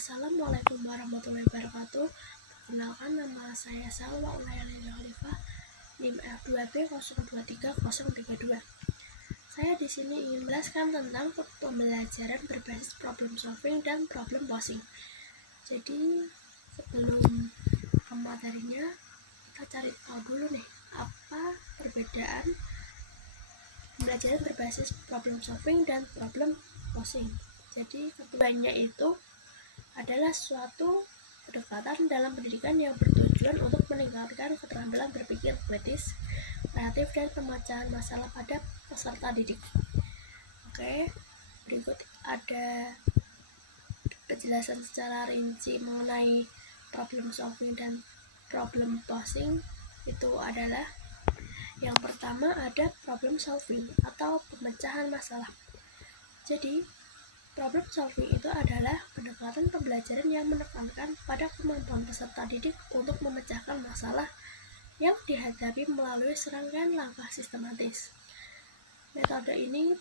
Assalamualaikum warahmatullahi wabarakatuh. Perkenalkan, nama saya Salwa Ulayani Khalifah, NIM F2B023032. Saya di sini ingin menjelaskan tentang pembelajaran berbasis problem solving dan problem posing. Jadi, sebelum ke materinya, kita cari tahu dulu nih, apa perbedaan pembelajaran berbasis problem solving dan problem posing. Jadi, keduanya itu adalah suatu pendekatan dalam pendidikan yang bertujuan untuk meningkatkan keterampilan berpikir kritis, kreatif, dan pemecahan masalah pada peserta didik. Oke, berikut ada penjelasan secara rinci mengenai problem solving dan problem posing. Itu adalah yang pertama ada problem solving atau pemecahan masalah. Jadi, problem solving itu adalah pendekatan pembelajaran yang menekankan pada kemampuan peserta didik untuk memecahkan masalah yang dihadapi melalui serangkaian langkah sistematis. Metode ini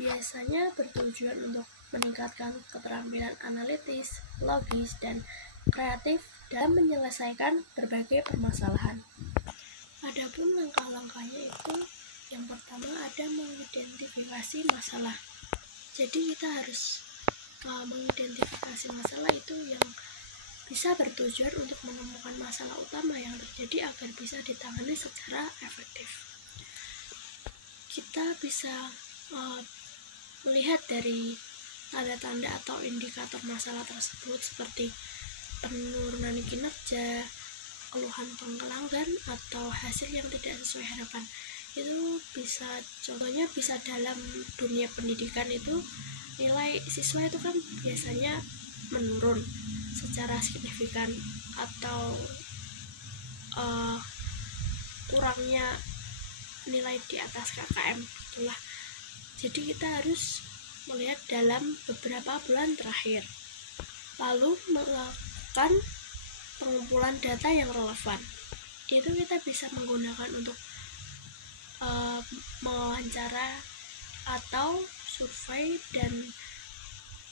biasanya bertujuan untuk meningkatkan keterampilan analitis, logis, dan kreatif dalam menyelesaikan berbagai permasalahan. Adapun langkah-langkahnya itu, yang pertama ada mengidentifikasi masalah. Jadi kita harus mengidentifikasi masalah itu yang bisa bertujuan untuk menemukan masalah utama yang terjadi agar bisa ditangani secara efektif. Kita bisa melihat dari tanda-tanda atau indikator masalah tersebut seperti penurunan kinerja, keluhan pelanggan, atau hasil yang tidak sesuai harapan. Itu contohnya bisa dalam dunia pendidikan itu nilai siswa itu kan biasanya menurun secara signifikan atau kurangnya nilai di atas KKM itulah. Jadi kita harus melihat dalam beberapa bulan terakhir, lalu melakukan pengumpulan data yang relevan. Itu kita bisa menggunakan untuk mewawancara atau survei dan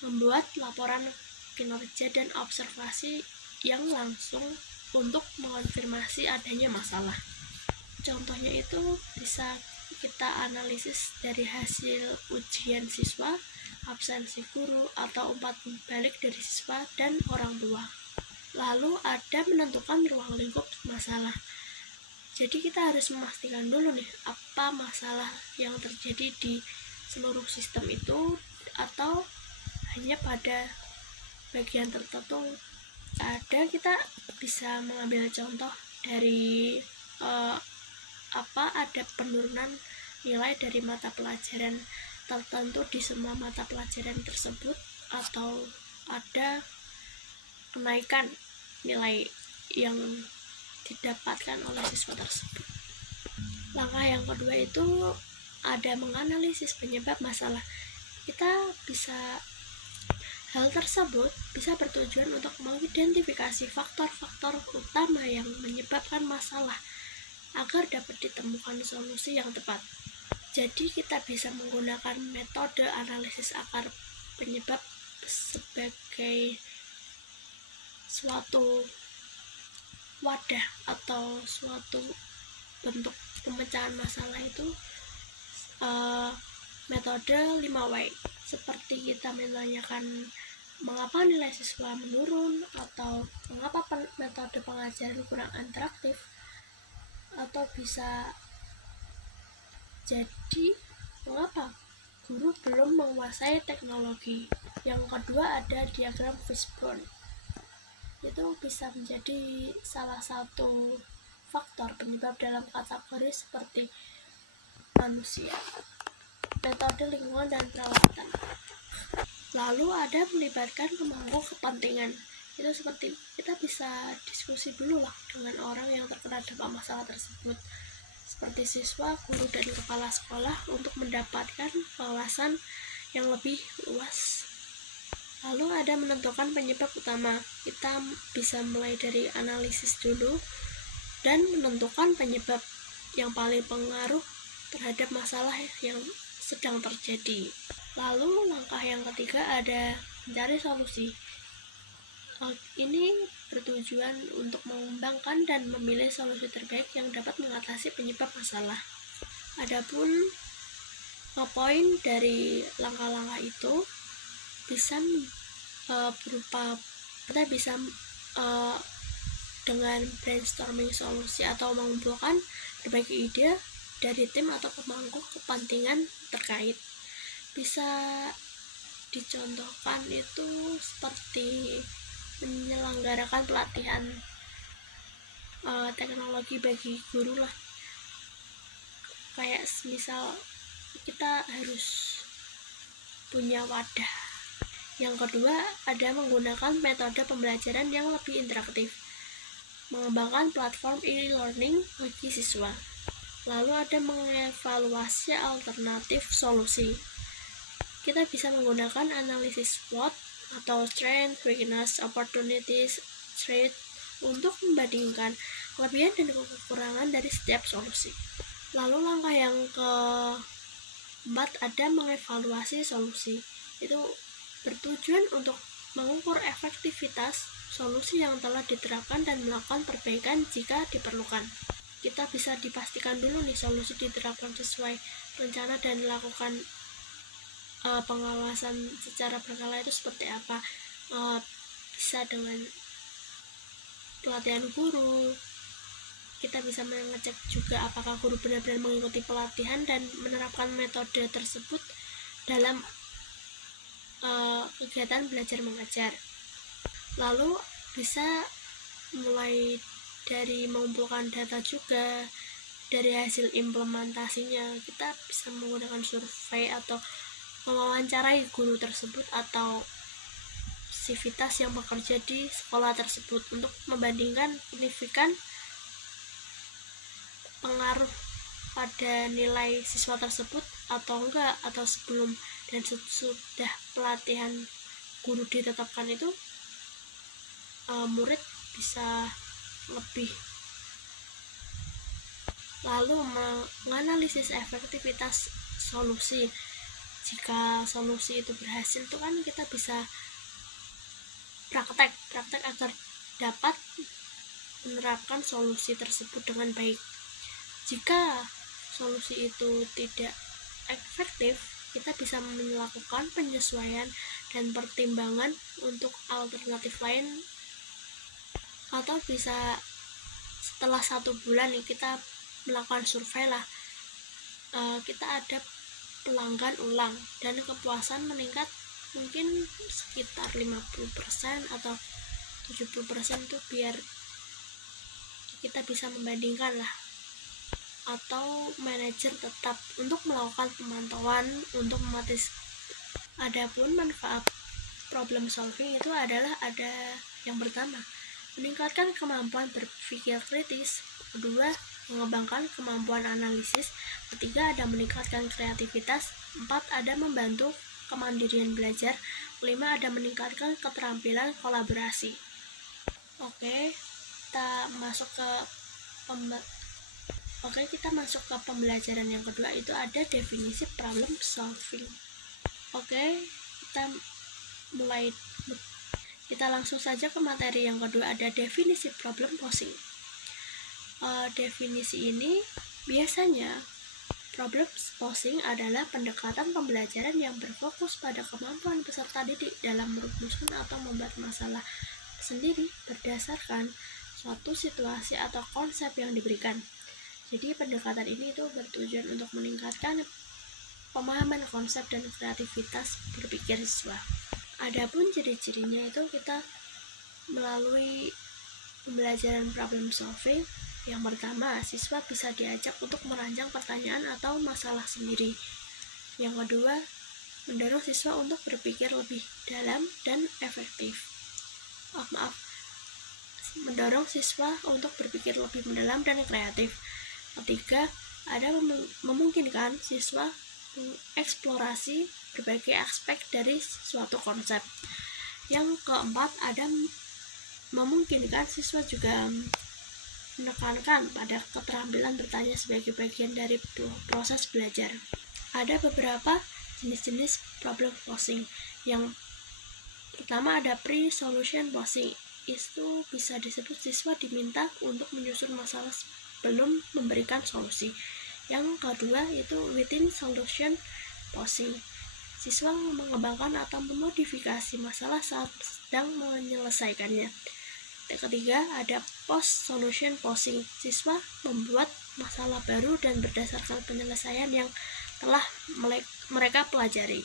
membuat laporan kinerja dan observasi yang langsung untuk mengonfirmasi adanya masalah. Contohnya itu bisa kita analisis dari hasil ujian siswa, absensi guru, atau umpan balik dari siswa dan orang tua. Lalu ada menentukan ruang lingkup masalah. Jadi kita harus memastikan dulu nih, apa masalah yang terjadi di seluruh sistem itu atau hanya pada bagian tertentu. Kita bisa mengambil contoh dari ada penurunan nilai dari mata pelajaran tertentu di semua mata pelajaran tersebut, atau ada kenaikan nilai yang didapatkan oleh siswa tersebut. Langkah yang kedua itu ada menganalisis penyebab masalah. Hal tersebut bisa bertujuan untuk mengidentifikasi faktor-faktor utama yang menyebabkan masalah agar dapat ditemukan solusi yang tepat. Jadi kita bisa menggunakan metode analisis akar penyebab sebagai suatu wadah atau suatu bentuk pemecahan masalah itu metode 5W, seperti kita menanyakan mengapa nilai siswa menurun, atau mengapa metode pengajaran kurang interaktif, atau bisa jadi mengapa guru belum menguasai teknologi. Yang kedua ada diagram fishbone. Itu bisa menjadi salah satu faktor penyebab dalam kategori seperti manusia, metode lingkungan, dan peralatan. Lalu ada melibatkan pemangku kepentingan. Itu seperti kita bisa diskusi dulu lah dengan orang yang terkena dampak masalah tersebut, seperti siswa, guru, dan kepala sekolah untuk mendapatkan wawasan yang lebih luas. Lalu ada menentukan penyebab utama. Kita bisa mulai dari analisis dulu dan menentukan penyebab yang paling pengaruh terhadap masalah yang sedang terjadi. Lalu langkah yang ketiga ada mencari solusi. Ini bertujuan untuk mengembangkan dan memilih solusi terbaik yang dapat mengatasi penyebab masalah. Adapun poin dari langkah-langkah itu bisa berupa kita bisa dengan brainstorming solusi atau mengumpulkan berbagai ide dari tim atau pemangku kepentingan terkait. Bisa dicontohkan itu seperti menyelenggarakan pelatihan teknologi bagi guru lah, kayak misal kita harus punya wadah. Yang kedua, ada menggunakan metode pembelajaran yang lebih interaktif, mengembangkan platform e-learning bagi siswa. Lalu ada mengevaluasi alternatif solusi. Kita bisa menggunakan analisis SWOT atau strength, weakness, opportunities, threat untuk membandingkan kelebihan dan kekurangan dari setiap solusi. Lalu langkah yang keempat ada mengevaluasi solusi. Itu bertujuan untuk mengukur efektivitas solusi yang telah diterapkan dan melakukan perbaikan jika diperlukan. Kita bisa dipastikan dulu nih solusi diterapkan sesuai rencana dan lakukan pengawasan secara berkala itu seperti apa. Bisa dengan pelatihan guru, kita bisa mengecek juga apakah guru benar-benar mengikuti pelatihan dan menerapkan metode tersebut dalam kegiatan belajar mengajar. Lalu bisa mulai dari mengumpulkan data juga dari hasil implementasinya. Kita bisa menggunakan survei atau mewawancarai guru tersebut atau sivitas yang bekerja di sekolah tersebut untuk membandingkan signifikan pengaruh pada nilai siswa tersebut atau enggak, atau sebelum dan sesudah pelatihan guru ditetapkan itu murid bisa lebih. Lalu menganalisis efektivitas solusi. Jika solusi itu berhasil itu kan kita bisa praktek agar dapat menerapkan solusi tersebut dengan baik. Jika solusi itu tidak efektif, kita bisa melakukan penyesuaian dan pertimbangan untuk alternatif lain, atau bisa setelah 1 bulan nih kita melakukan survei lah, kita ada pelanggan ulang dan kepuasan meningkat mungkin sekitar 50% atau 70% tuh, biar kita bisa membandingkan lah. Atau manajer tetap untuk melakukan pemantauan untuk memastikan. Adapun manfaat problem solving itu adalah ada yang pertama, meningkatkan kemampuan berpikir kritis. Kedua, mengembangkan kemampuan analisis. Ketiga, ada meningkatkan kreativitas. 4, ada membantu kemandirian belajar. 5, ada meningkatkan keterampilan kolaborasi. Oke, kita masuk ke pembelajaran yang kedua, itu ada definisi problem solving. Oke, kita langsung saja ke materi yang kedua, ada definisi problem posing. Definisi ini biasanya problem posing adalah pendekatan pembelajaran yang berfokus pada kemampuan peserta didik dalam merumuskan atau membuat masalah sendiri berdasarkan suatu situasi atau konsep yang diberikan. Jadi pendekatan ini itu bertujuan untuk meningkatkan pemahaman konsep dan kreativitas berpikir siswa. Adapun ciri-cirinya itu kita melalui pembelajaran problem solving. Yang pertama, siswa bisa diajak untuk merancang pertanyaan atau masalah sendiri. Yang kedua, mendorong siswa untuk berpikir lebih dalam dan efektif. Mendorong siswa untuk berpikir lebih mendalam dan kreatif. Ketiga, ada memungkinkan siswa mengeksplorasi berbagai aspek dari suatu konsep. Yang keempat, ada memungkinkan siswa juga menekankan pada keterampilan bertanya sebagai bagian dari proses belajar. Ada beberapa jenis-jenis problem posing. Yang Pertama ada pre-solution posing. Itu bisa disebut siswa diminta untuk menyusun masalah sebelum memberikan solusi. Yang kedua itu within solution posing. Siswa mengembangkan atau memodifikasi masalah saat sedang menyelesaikannya. Yang ketiga ada post solution posing. Siswa membuat masalah baru dan berdasarkan penyelesaian yang telah mereka pelajari.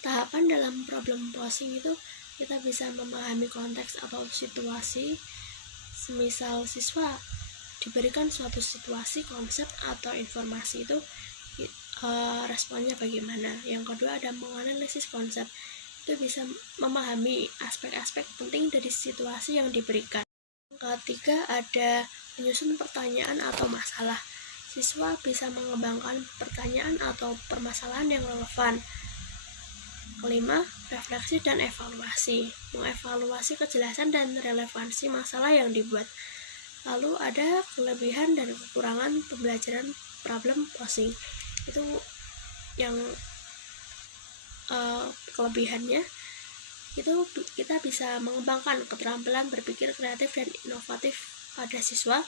Tahapan dalam problem posing itu kita bisa memahami konteks atau situasi. Semisal siswa diberikan suatu situasi, konsep atau informasi itu responnya bagaimana. Yang kedua ada menganalisis konsep. Itu bisa memahami aspek-aspek penting dari situasi yang diberikan. Yang ketiga ada menyusun pertanyaan atau masalah. Siswa bisa mengembangkan pertanyaan atau permasalahan yang relevan. Kelima, refleksi dan evaluasi. Mengevaluasi kejelasan dan relevansi masalah yang dibuat. Lalu ada kelebihan dan kekurangan pembelajaran problem posing. Itu yang kelebihannya itu kita bisa mengembangkan keterampilan berpikir kreatif dan inovatif pada siswa,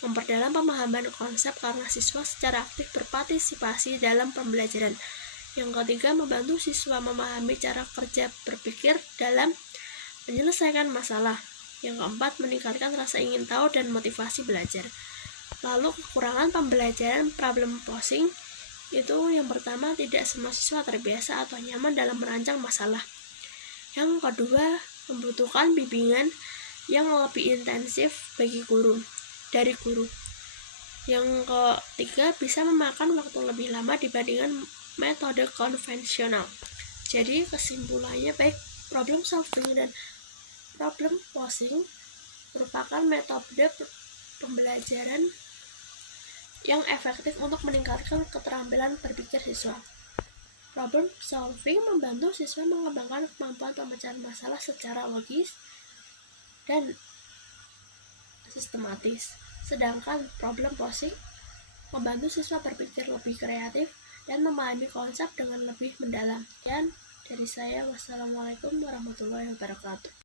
memperdalam pemahaman konsep karena siswa secara aktif berpartisipasi dalam pembelajaran. Yang ketiga, membantu siswa memahami cara kerja berpikir dalam menyelesaikan masalah. Yang keempat, meningkatkan rasa ingin tahu dan motivasi belajar. Lalu kekurangan pembelajaran problem posing itu yang pertama, tidak semua siswa terbiasa atau nyaman dalam merancang masalah. Yang kedua, membutuhkan bimbingan yang lebih intensif dari guru. Yang ketiga, bisa memakan waktu lebih lama dibandingkan metode konvensional. Jadi kesimpulannya, baik problem solving dan problem posing merupakan metode pembelajaran yang efektif untuk meningkatkan keterampilan berpikir siswa. Problem solving membantu siswa mengembangkan kemampuan pemecahan masalah secara logis dan sistematis. Sedangkan problem posing membantu siswa berpikir lebih kreatif dan memahami konsep dengan lebih mendalam. Dan dari saya, wassalamualaikum warahmatullahi wabarakatuh.